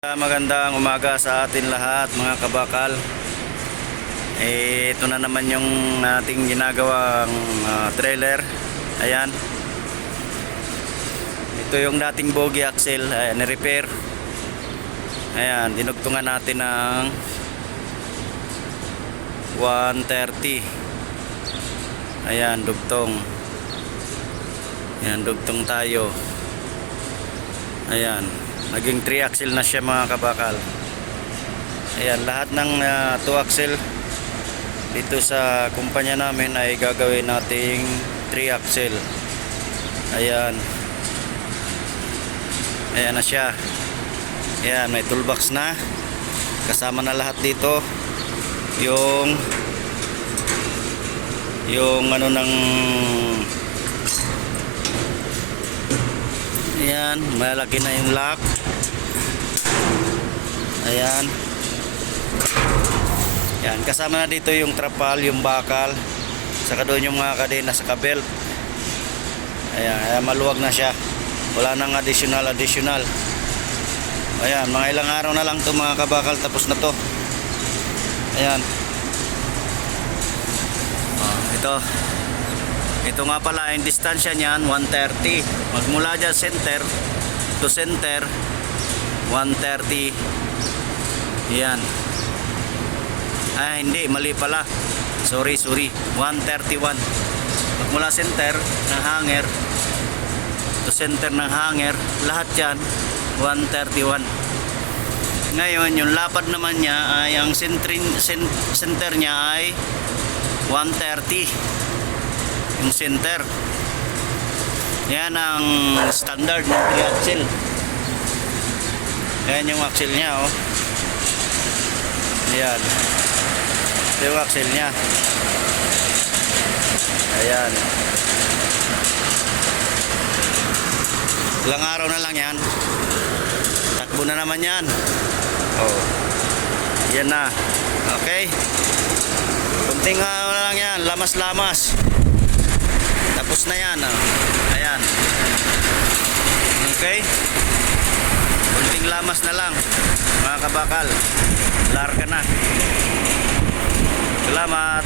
Magandang umaga sa atin lahat mga kabakal. Ito na naman yung ating ginagawang trailer. Ayan. Ito yung dating bogie axle, ni-repair. Ayan, dinugtungan natin ng 130. Ayan, dugtong. Ayan, dugtong tayo. Ayan. Naging 3 axle na siya mga kabakal. Ayan, lahat ng 2 axle dito sa kumpanya namin ay gagawin nating 3 axle. Ayan. Ayan na siya. Ayan, may toolbox na. Kasama na lahat dito. Yung ano ng ayan, malaki na yung lock. Ayan. Yan, kasama na dito yung trapal, yung bakal. Saka doon yung mga kadena sa kabelt. Ayan, maluwag na siya. Wala nang additional. Ayan, mga ilang araw na lang to mga kabakal, tapos na to. Ayan. Ito nga pala, yung distansya niyan 130. Magmula dyan center to center 130. Yan. Hindi, mali pala. Sorry. 131. Magmula center ng hanger to center ng hanger, lahat yan 131. Ngayon, yung lapad naman niya ay ang center niya ay 130. Yung center. Yan ang standard ng 3 axle. Yan yung axle niya, oh. Ayan. Ito yung axle niya. Ayan. Ilang araw na lang yan. Takbo na naman yan. Oh. Yan na. Okay. Kunting na lang yan. Lamas-lamas. Tapos na yan. Oh. Ayan. Okay. Kunting lamas na lang mga kabakal. Larga na. Salamat.